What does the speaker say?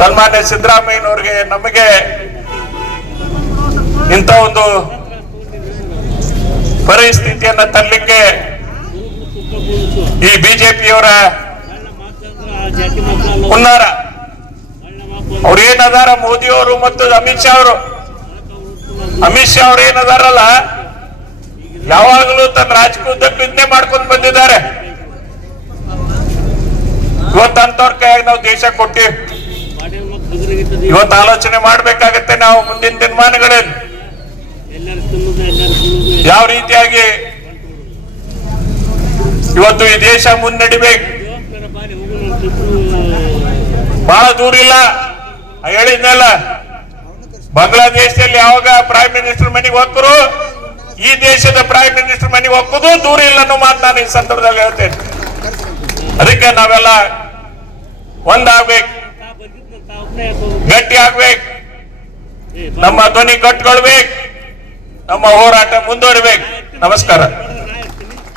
ಸನ್ಮಾನ್ಯ ಸಿದ್ದರಾಮಯ್ಯನವ್ರಿಗೆ ನಮಗೆ ಇಂಥ ಒಂದು ಪರಿಸ್ಥಿತಿಯನ್ನ ತರಲಿಕ್ಕೆ ಈ ಬಿಜೆಪಿಯವರ ಹುನ್ನಾರ. ಅವ್ರು ಏನದಾರ ಮೋದಿ ಅವರು ಮತ್ತು ಅಮಿತ್ ಶಾ ಅವರು. ಅಮಿತ್ ಶಾ ಅವ್ರು ಏನದಾರಲ್ಲ, ಯಾವಾಗಲೂ ತನ್ನ ರಾಜಕೀಯದ ನಿಂದೆ ಮಾಡ್ಕೊಂಡು ಬಂದಿದ್ದಾರೆ ಇವತ್ತು ಅಂತವ್ರ ಕೈಯಾಗ ನಾವು ದೇಶ ಕೊಟ್ಟಿವಿ ಇವತ್ತು ಆಲೋಚನೆ ಮಾಡ್ಬೇಕಾಗತ್ತೆ ನಾವು ಮುಂದಿನ ದಿನಮಾನಗಳಲ್ಲಿ. ಯಾವ ರೀತಿಯಾಗಿ ಇವತ್ತು ಈ ದೇಶ ಮುನ್ನಡಿಬೇಕು? ಬಹಳ ದೂರ ಇಲ್ಲ. ಹೇಳಿದ್ನಲ್ಲ, ಬಾಂಗ್ಲಾದೇಶದಲ್ಲಿ ಯಾವಾಗ ಪ್ರೈಮ್ ಮಿನಿಸ್ಟರ್ ಮನೆಗೆ ಹೋಗ್ತರು, ಈ ದೇಶದ ಪ್ರೈಮ್ ಮಿನಿಸ್ಟರ್ ಮನೆಗೆ ಹೋಗೋದು ದೂರ ಇಲ್ಲ ಅನ್ನೋ ಮಾತು ನಾನು ಈ ಸಂದರ್ಭದಲ್ಲಿ ಹೇಳ್ತೇನೆ. ಅದಕ್ಕೆ ನಾವೆಲ್ಲ ಒಂದಾಗ್ಬೇಕು. ಗಟ್ಟಿ ಆಗ್ಬೇಕು ನಮ್ಮ ಧ್ವನಿ ಕಟ್ಕೊಳ್ಬೇಕು. ನಮ್ಮ ಹೋರಾಟ ಮುಂದುವರಿಬೇಕು. ನಮಸ್ಕಾರ.